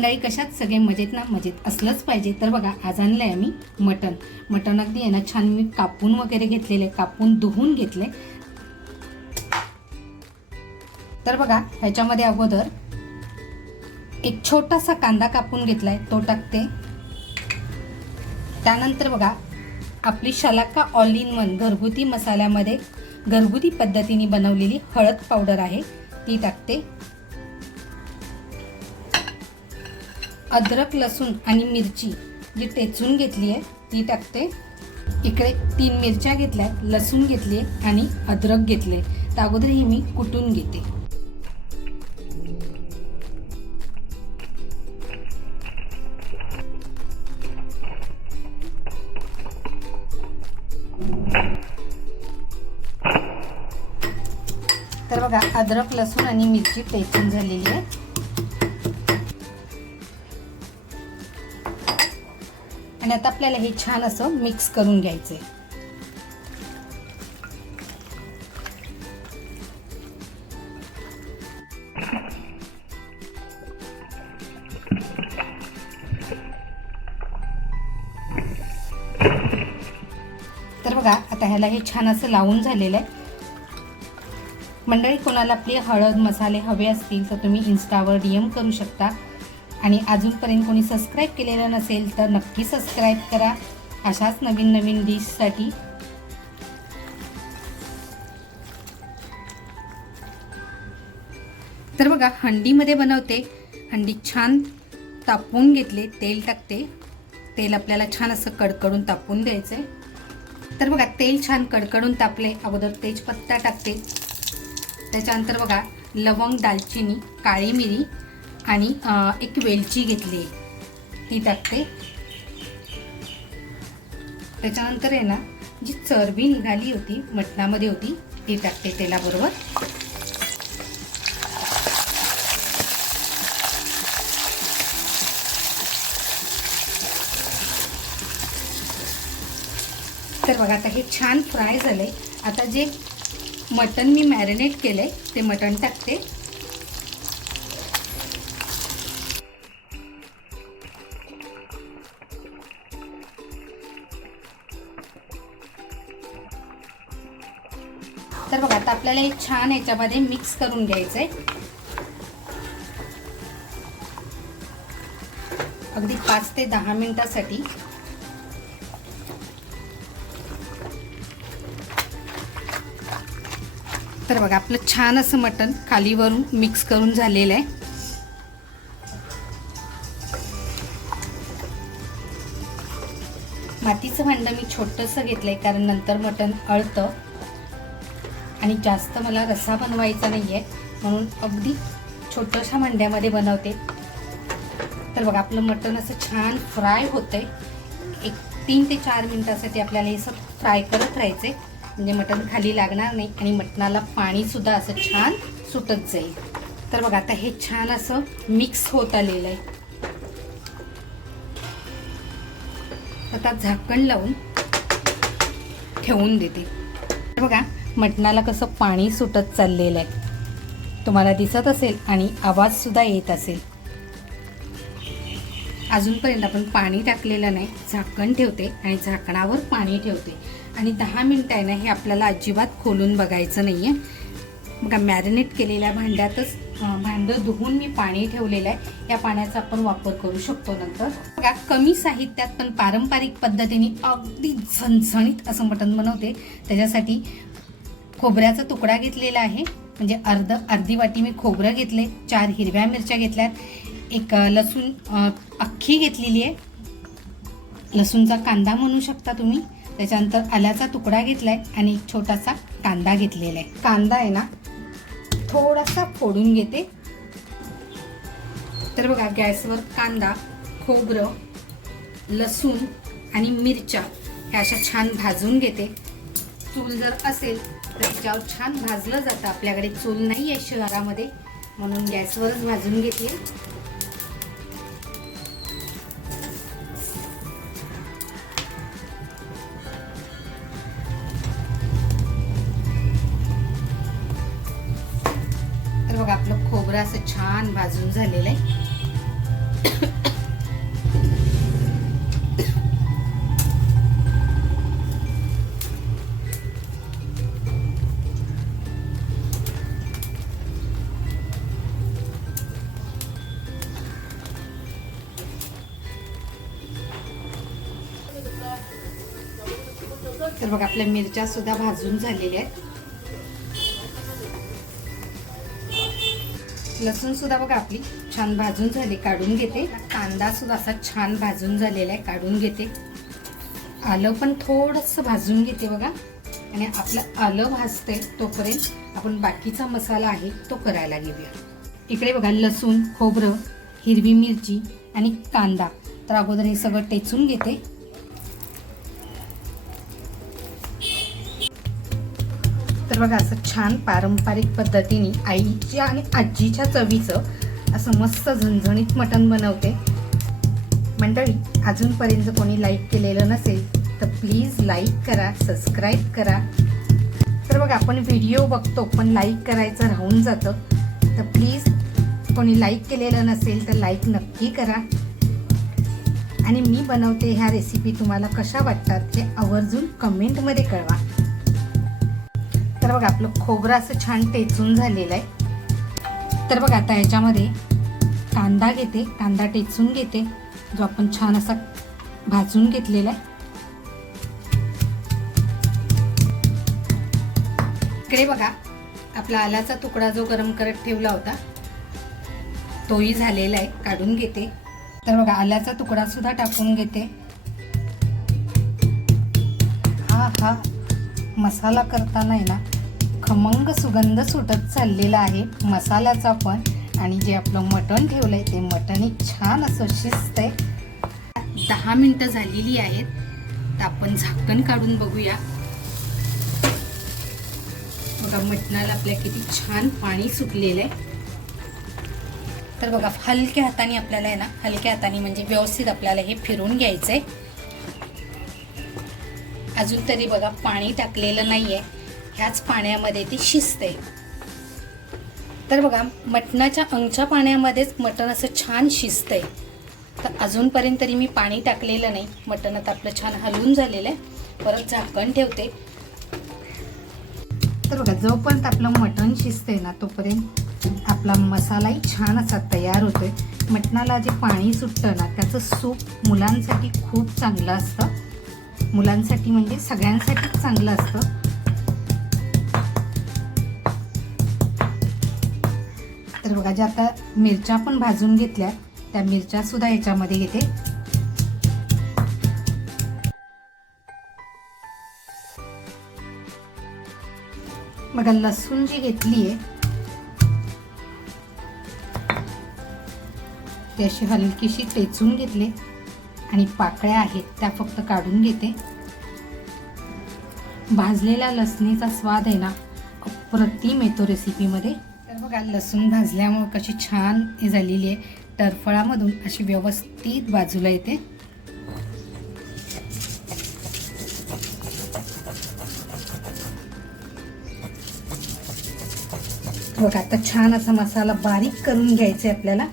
मंडळी कशात? सगळे मजेत ना? मजेत असलंच पाहिजे. तर बघा आज आणलं आहे आम्ही मटण. मटण अगदी आहे ना छान मी कापून वगैरे घेतलेले कापून धुवून घेतले. तर बघा ह्याच्यामध्ये अगोदर एक छोटासा कांदा कापून घेतलाय तो टाकते. त्यानंतर बघा आपली शलाका ऑल इन वन घरगुती मसाल्यामध्ये घरगुती पद्धतीने बनवलेली हळद पावडर आहे ती टाकते. अद्रक लसूण आणि मिरची जी टेचून घेतली आहे ती टाकते. इकडे तीन मिरच्या घेतल्या लसूण घेतली आणि अद्रक घेतले तर अगोदर हे मी कुटून घेते. तर बघा अद्रक लसूण आणि मिरची टेचून झालेली आहे. पाण्यात आता आपल्याला हे छान असं मिक्स करून घ्यायचं आहे तर बघा आता ह्याला हे छान असं लावून झालेलं आहे. मंडळी कोणाला आपले हळद मसाले हवे असतील तर तुम्ही इन्स्टावर डी एम करू शकता. आणि अजूनपर्यंत कोणी सबस्क्राईब केलेलं नसेल तर नक्की सबस्क्राईब करा. अशाच नवीन नवीन डिशसाठी तर बघा हंडीमध्ये बनवते. हंडी छान तापवून घेतले तेल टाकते. तेल आपल्याला छान असं कडकडून तापवून द्यायचं आहे तर बघा तेल छान कडकडून तापले. अगोदर तेजपत्ता टाकते. त्याच्यानंतर बघा लवंग दालचिनी काळी मिरी आणि एक वेलची घेतली ती. टाकते त्याच्यानंतर आहे ना जी चरबी निघाली होती मटणामध्ये होती ती टाकते तेलाबरोबर. तर बघा आता हे छान फ्राय झालंय. आता जे मटन मी मॅरिनेट केलंय ते मटन टाकते तर बघा आता आपल्याला हे छान याच्यामध्ये मिक्स करून घ्यायचं आहे अगदी पाच ते दहा मिनिटासाठी. तर बघा आपलं छान असं मटण खालीवरून मिक्स करून झालेलं आहे. मातीचं भांडं मी छोटंसं घेतलं आहे कारण नंतर मटण अळतं. आणि जास्त मला रस्सा बनवायचा नाही आहे म्हणून अगदी छोट्याशा भांड्यामध्ये बनवते. तर बघा आपलं मटण असं छान फ्राय होतं आहे एक तीन ते चार मिनटासाठी आपल्याला हे असं फ्राय करत राहायचे म्हणजे मटण खाली लागणार नाही आणि मटणाला पाणीसुद्धा असं छान सुटत जाईल. तर बघा आता हे छान असं मिक्स होत आलेलं आहे. आता झाकण लावून ठेवून देते. तर बघा मटणाला कसं पाणी सुटत चाललेलं आहे. तुम्हाला दिसत असेल आणि आवाजसुद्धा येत असेल. अजूनपर्यंत आपण पाणी टाकलेलं नाही झाकण ठेवते आणि झाकणावर पाणी ठेवते. आणि दहा मिनटं आहे ना हे आपल्याला अजिबात खोलून बघायचं नाही आहे बघा मॅरिनेट केलेल्या भांड्यातच भांडं धुवून मी पाणी ठेवलेलं आहे. या पाण्याचा आपण वापर करू शकतो नंतर. बघा कमी साहित्यात पण पारंपरिक पद्धतीने अगदी झणझणीत असं मटण बनवते. त्याच्यासाठी खोबऱ्याचा तुकडा घेतलेला आहे. म्हणजे अर्ध अर्धी वाटी मी खोबरं घेतले चार हिरव्या मिरच्या घेतल्यात. एक लसूण अख्खी घेतलेली आहे. लसूणचा कांदा म्हणू शकता तुम्ही. त्याच्यानंतर आल्याचा तुकडा घेतला आहे आणि एक छोटासा कांदा घेतलेला आहे. कांदा आहे ना थोडासा फोडून घेते. तर बघा गॅसवर कांदा खोबरं लसूण आणि मिरच्या ह्या अशा छान भाजून घेते. चूल जर असेल त्याच्यावर छान भाजलं जातं. आपल्याकडे चूल नाही आहे शहरामध्ये. म्हणून गॅसवरच भाजून घेते तर बघा आपलं खोबरं असं छान भाजून झालेलं आहे. आपल्या मिरच्या सुद्धा भाजून झालेल्या आहेत. लसूण सुद्धा बघा आपली छान भाजून झाली काढून घेते. कांदा सुद्धा असा छान भाजून झालेला आहे काढून घेते. आलं पण थोडंसं भाजून घेते बघा. आणि आपलं आलं भाजते तोपर्यंत आपण बाकीचा मसाला आहे तो करायला घेऊया. इकडे बघा लसूण खोबरं हिरवी मिरची आणि कांदा. तर अगोदर हे सगळं टेचून घेते. बघा असं छान पारंपरिक पद्धतीने आईच्या आणि आजीच्या चवीचं असं मस्त झणझणीत मटण बनवते. मंडळी अजूनपर्यंत कोणी लाईक केलेलं नसेल तर प्लीज लाईक करा सबस्क्राईब करा. तर बघा आपण व्हिडिओ बघतो पण लाईक करायचं राहून जातं. तर प्लीज कोणी लाईक केलेलं नसेल तर लाईक नक्की करा. आणि मी बनवते ह्या रेसिपी तुम्हाला कशा वाटतात हे आवर्जून कमेंटमध्ये कळवा. तर बघा आपलं खोबरं असं छान टेचून झालेलं आहे. तर बघा आता याच्यामध्ये कांदा घेते कांदा टेचून घेते. जो आपण छान असा भाजून घेतलेला आहे. इकडे बघा आपला आल्याचा तुकडा जो गरम करत ठेवला होता तोही झालेला आहे काढून घेते. तर बघा आल्याचा तुकडा सुद्धा टाकून घेते. हा हा मसाला करताना आहे ना खमंग सुगंध सुटत चाललेला आहे मसाल्याचा पण. आणि जे आपलं मटण ठेवलं आहे ते मटणही छान असं शिजतंय. दहा मिनटं झालेली आहेत. तर आपण झाकण काढून बघूया. बघा मटणाला आपल्या किती छान पाणी सुटलेलं आहे तर बघा हलक्या हाताने आपल्याला आहे ना हलक्या हाताने म्हणजे व्यवस्थित आपल्याला हे फिरून घ्यायचं आहे अजून तरी बघा पाणी टाकलेलं नाही आहे ह्याच पाण्यामध्ये ती शिजते. तर बघा मटणाच्या अंगच्या पाण्यामध्येच मटण असं छान शिजतंय. तर अजूनपर्यंत तरी मी पाणी टाकलेलं नाही. मटण आता आपलं छान हलवून झालेलं आहे. परत झाकण ठेवते. तर बघा जोपर्यंत आपलं मटण शिजतंय ना तोपर्यंत आपला मसालाही छान असा तयार होतोय. मटणाला जे पाणी सुटतं ना त्याचं सूप मुलांसाठी खूप चांगलं असतं. मुलांसाठी म्हणजे सगळ्यांसाठीच चांगलं असतं. तर बघा ज्या आता मिरच्या पण भाजून घेतल्या त्या मिरच्या सुद्धा याच्यामध्ये घेते बघा लसूण जी घेतली आहे ती अशी हलकीशी टेचून घेतले आणि पाकळ्या आहेत त्या फक्त काढून घेते. भाजलेल्या लसणीचा स्वाद आहे ना अप्रतिम येतो रेसिपीमध्ये बघा लसूण भाजल्यामुळं कशी छान हे झालेली आहे. टरफळामधून अशी व्यवस्थित बाजूला येते. बघा आता छान असा मसाला बारीक करून घ्यायचा आहे आपल्याला.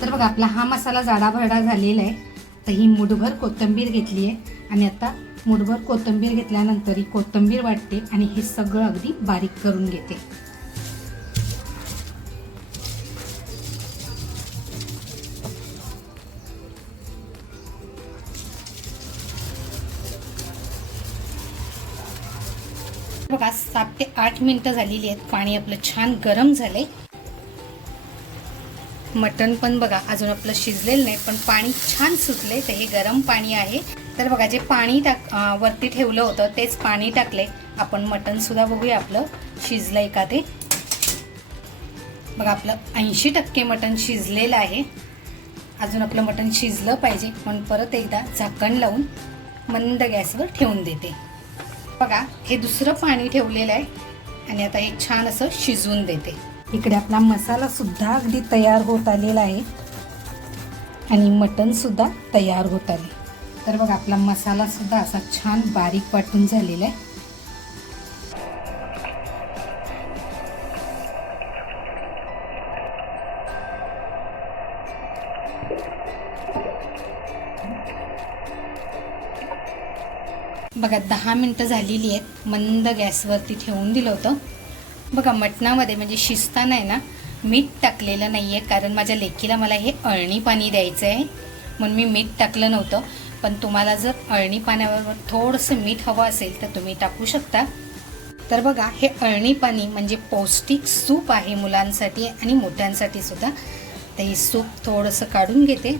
तर बघा आपला हा मसाला जाडा भरडा झालेला आहे. तर ही मुठभर कोथिंबीर घेतली आहे. आणि आता मुठभर कोथिंबीर घेतल्यानंतर ही कोथिंबीर वाटते आणि हे सगळं अगदी बारीक करून घेते. बघा सात ते आठ मिनिटं झालेली आहेत. पाणी आपलं छान गरम झालंय. मटण पण बघा अजून आपलं शिजलेलं नाही पण पाणी छान सुटले तर हे गरम पाणी आहे. तर बघा जे पाणी टाक वरती ठेवलं होतं तेच पाणी टाकले आपण मटणसुद्धा बघूया आपलं शिजलंय का ते. बघा आपलं ऐंशी टक्के मटण शिजलेलं आहे. अजून आपलं मटण शिजलं पाहिजे पण परत एकदा झाकण लावून मंद गॅसवर ठेवून देते. बघा हे दुसरं पाणी ठेवलेलं आहे आणि आता हे छान असं शिजवून देते. इकडे आपला मसाला सुद्धा अगदी तयार होत आलेला आहे. आणि मटण सुद्धा तयार होत आले. तर बघा आपला मसाला सुद्धा असा छान बारीक वाटून झालेला आहे. बघा दहा मिनटं झालेली आहेत. मंद गॅसवरती ठेवून दिलं होतं. बघा मटणामध्ये म्हणजे शिजताना आहे ना मीठ टाकलेलं नाही आहे कारण माझ्या लेकीला मला हे अळणी पाणी द्यायचं आहे म्हणून मी मीठ टाकलं नव्हतं पण तुम्हाला जर अळणी पाण्याबरोबर थोडंसं मीठ हवं असेल तर तुम्ही टाकू शकता. तर बघा हे अळणी पाणी म्हणजे पौष्टिक सूप आहे मुलांसाठी आणि मोठ्यांसाठी सुद्धा. तर हे सूप थोडंसं काढून घेते.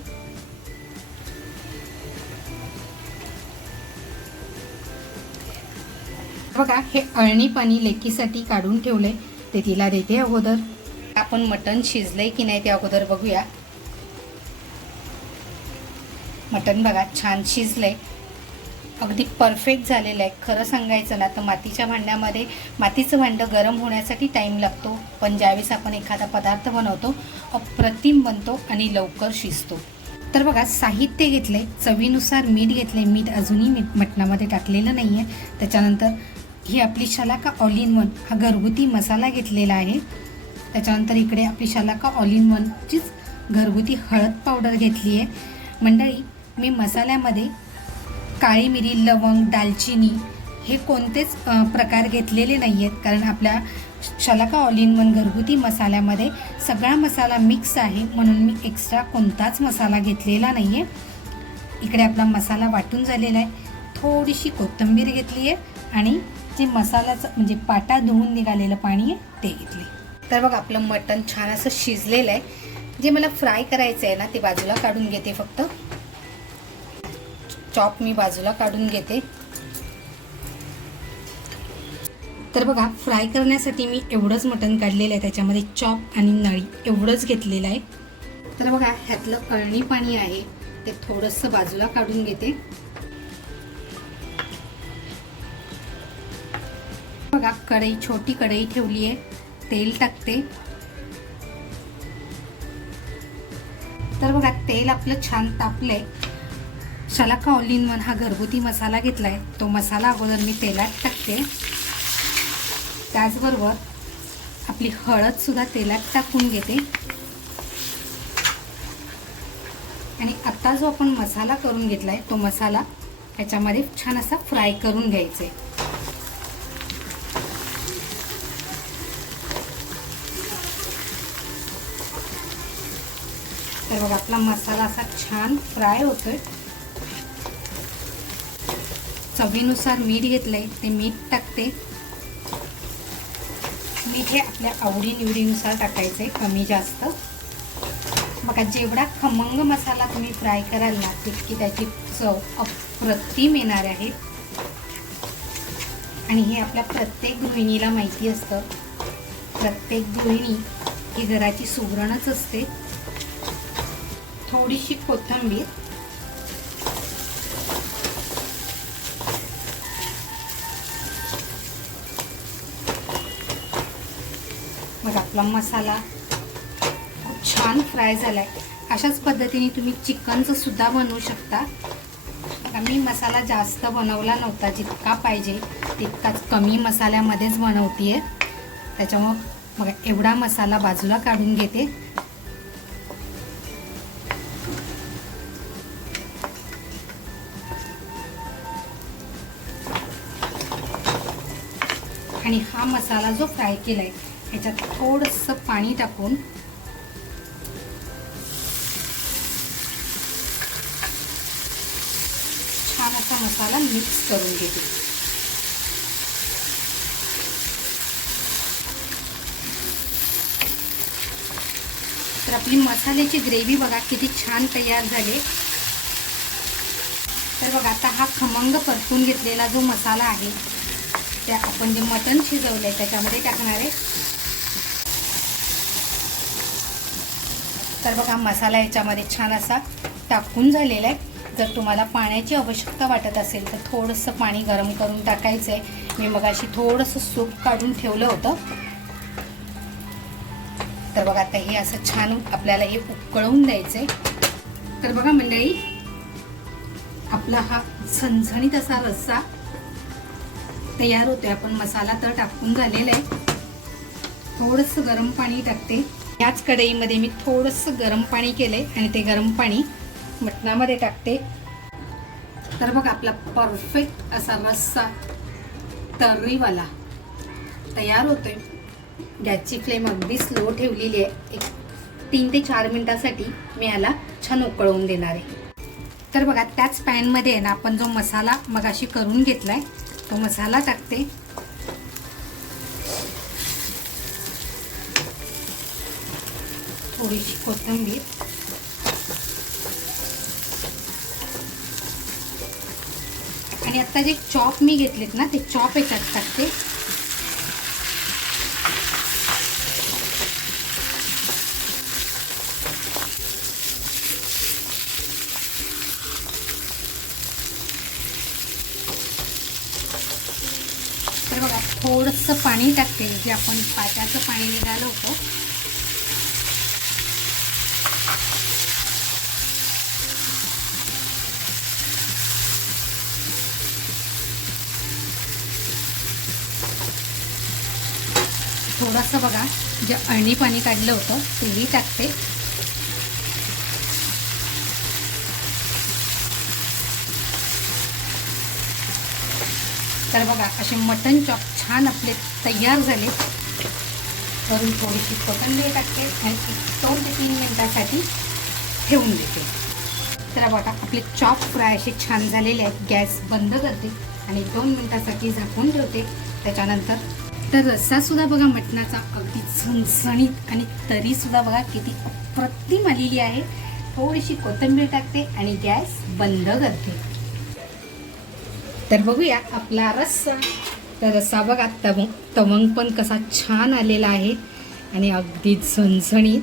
बघा हे अळणी पाणी लेकीसाठी काढून ठेवले ते तिला देते अगोदर. आपण मटण शिजलंय की नाही ते अगोदर बघूया. मटण बघा छान शिजलंय. अगदी परफेक्ट झालेलं आहे. खरं सांगायचं ना तर मातीच्या भांड्यामध्ये मातीचं भांडं गरम होण्यासाठी टाईम लागतो. पण ज्यावेळेस आपण एखादा पदार्थ बनवतो अप्रतिम बनतो आणि लवकर शिजतो. तर बघा साहित्य घेतले चवीनुसार मीठ घेतले मीठ अजूनही मीठ मटणामध्ये टाकलेलं नाही आहे त्याच्यानंतर ही आपली शलाका ऑल इन वन हा घरगुती मसाला घेतलेला आहे. त्याच्यानंतर इकडे आपली शलाका ऑल इन वनचीच घरगुती हळद पावडर घेतली आहे. मंडळी मी मसाल्यामध्ये काळी मिरी लवंग दालचिनी हे कोणतेच प्रकार घेतलेले नाही आहेत कारण आपल्या शलाका ऑल इन वन घरगुती मसाल्यामध्ये सगळा मसाला मिक्स आहे. म्हणून मी एक्स्ट्रा कोणताच मसाला घेतलेला नाही आहे इकडे आपला मसाला वाटून झालेला आहे. थोडीशी कोथिंबीर घेतली आहे आणि जे मसाल्याचं म्हणजे पाटा धुवून निघालेलं पाणी आहे ते घेतले तर बघा आपलं मटण छान असं शिजलेलं आहे. जे मला फ्राय करायचं आहे ना ते बाजूला काढून घेते फक्त. चॉप मी बाजूला काढून घेते. तर बघा फ्राय करण्यासाठी मी एवढंच मटण काढलेलं आहे त्याच्यामध्ये चॉप आणि नळी एवढंच घेतलेलं आहे. तर बघा ह्यातलं कळणी पाणी आहे ते थोडंसं बाजूला काढून घेते. बघा कढई छोटी कढई ठेवली आहे. तेल टाकते. तर बघा तेल आपलं छान तापलंय. शलाका ऑल इन वन हा घरगुती मसाला घेतलाय. तो मसाला अगोदर मी तेलात टाकते. त्याचबरोबर आपली हळद सुद्धा तेलात टाकून घेते. आणि आता जो आपण मसाला करून घेतलाय तो मसाला ह्याच्यामध्ये छान असा फ्राय करून घ्यायचा. आहे तर बघा आपला मसाला असा छान फ्राय होतोय. चवीनुसार मीठ घेतलंय ते मीठ टाकते. मीठ हे आपल्या आवडी निवडीनुसार टाकायचंय कमी जास्त. बघा जेवढा खमंग मसाला तुम्ही फ्राय कराल ना तितकी त्याची चव अप्रतिम येणार आहे. आणि हे आपल्या प्रत्येक गृहिणीला माहिती असतं. प्रत्येक गृहिणी ही घराची सुवर्णच असते. थोडीशी कोथिंबीर. मग आपला मसाला खूप छान फ्राय झालाय. अशाच पद्धतीने तुम्ही चिकनचं सुद्धा बनवू शकता. मी मसाला जास्त बनवला नव्हता जितका पाहिजे तितकाच कमी मसाल्यामध्येच बनवते त्याच्यामुळं मग एवढा मसाला बाजूला काढून घेते. आणि हा मसाला जो फ्राय केला आहे ह्याच्यात थोडंसं पाणी टाकून छान असा मसाला मिक्स करून घेते. तर आपली मसाल्याची ग्रेव्ही बघा किती छान तयार झाली. तर बघा आता हा खमंग परतून घेतलेला जो मसाला आहे त्या आपण जे मटण शिजवलं आहे त्याच्यामध्ये टाकणार आहे. तर बघा मसाला याच्यामध्ये छान असा टाकून झालेला आहे. जर तुम्हाला पाण्याची आवश्यकता वाटत असेल तर थोडंसं पाणी गरम करून टाकायचं आहे मी मग अशी थोडंसं सूप काढून ठेवलं होतं. तर बघा आता हे असं छान आपल्याला हे उकळवून द्यायचं आहे तर बघा मंडळी आपला हा झणझणीत असा रस्सा तयार होतोय. आपण मसाला तर टाकून झालेला आहे. थोडंसं गरम पाणी टाकते. याच कढईमध्ये मी थोडंसं गरम पाणी केलंय आणि ते गरम पाणी मटणामध्ये टाकते. तर मग आपला परफेक्ट असा रस्सा तर्रीवाला तयार होतोय. गॅसची फ्लेम अगदी स्लो ठेवलेली आहे. एक तीन ते चार मिनिटासाठी मी याला छान उकळवून देणार आहे. तर बघा त्याच पॅनमध्ये आहे ना आपण जो मसाला मगाशी करून घेतला आहे तो मसाला टाकते. थोडीशी कोथिंबीर. आणि आता जे चॉप मी घेतलेत ना ते चॉप याच्यात टाकते तर बघा थोडंसं पाणी टाकते जे आपण पाट्याचं पाणी निघालं होतं. थोडंसं बघा जे अळणी पाणी काढलं होतं तेही टाकते. तर बघा असे मटन चॉप छान आपले तयार झाले. वरून थोडीशी कोथिंबीर टाकते आणि एक दोन ते तीन मिनटासाठी ठेवून देते. तर बघा आपले चॉप फ्राय असे छान झालेले आहेत. गॅस बंद करते आणि दोन मिनटासाठी झाकून ठेवते. त्याच्यानंतर तर रस्सासुद्धा बघा मटणाचा अगदी झणझणीत आणि तरीसुद्धा बघा किती अप्रतिम आलेली आहे. थोडीशी कोथिंबीर टाकते आणि गॅस बंद करते. तर बघूया आपला रस्सा. तर रस्सा बघा तवंग तवंग पण कसा छान आलेला आहे आणि अगदी झणझणीत.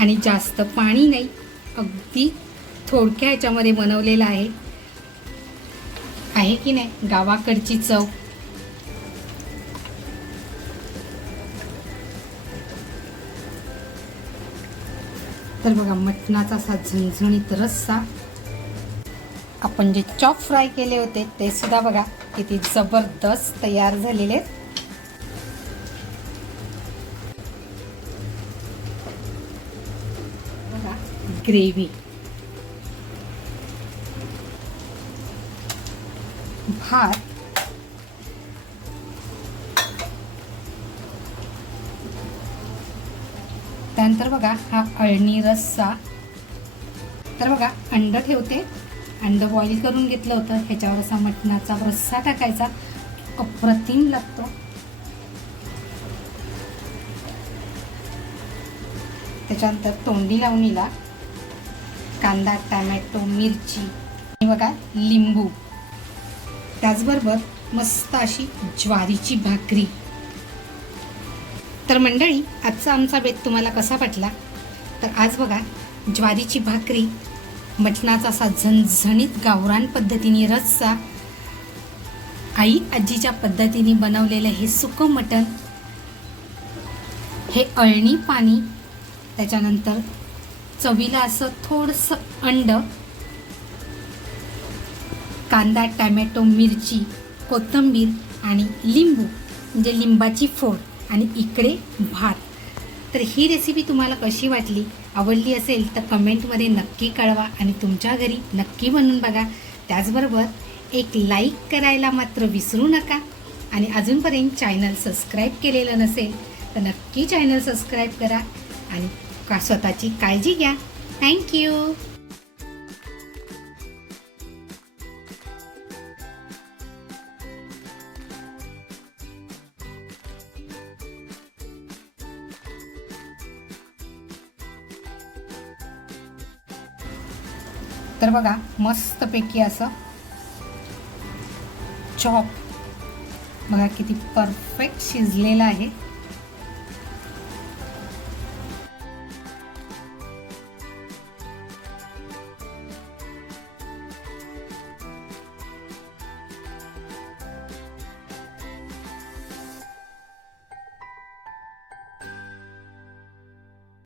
आणि जास्त पाणी नाही अगदी थोडक्या ह्याच्यामध्ये बनवलेला आहे. आहे की नाही? गावाकडची चव. तर बघा मटणाचा असा झणझणीत रस्सा. आपण जे चॉप फ्राय केले होते ते सुद्धा बघा. किती जबरदस्त तयार झालेले आहेत. बघा ग्रेव्ही. भात. त्यानंतर बघा हा अळणी रस्सा. तर बघा अंड ठेवते. अंड बॉईल करून घेतलं होतं. ह्याच्यावर असा मटणाचा रस्सा टाकायचा. अप्रतिम लागतो. त्याच्यानंतर तोंडी लावणीला कांदा टॅमॅटो मिरची आणि बघा लिंबू. त्याचबरोबर मस्त अशी ज्वारीची भाकरी. तर मंडळी आजचा आमचा बेत तुम्हाला कसा वाटला? तर आज बघा ज्वारीची भाकरी मटणाचा असा झणझणीत गावरान पद्धतीने रस्सा. आई आजीच्या पद्धतीने बनवलेलं हे सुकं मटण हे अळणी पाणी त्याच्यानंतर चवीला असं थोडंसं अंड कांदा टॅमॅटो मिरची कोथिंबीर आणि लिंबू म्हणजे लिंबाची फोड आणि इकडे भात. तर ही रेसिपी तुम्हाला कशी वाटली? आवडली असेल तर कमेंटमध्ये नक्की कळवा आणि तुमच्या घरी नक्की बनवून बघा. त्याचबरोबर एक लाईक करायला मात्र विसरू नका आणि अजूनपर्यंत चॅनल सबस्क्राईब केलेलं नसेल तर नक्की चॅनल सबस्क्राईब करा आणि का स्वतःची काळजी घ्या. थँक्यू तर बघा मस्तपैकी असं चॉप. बघा किती परफेक्ट शिजलेलं आहे.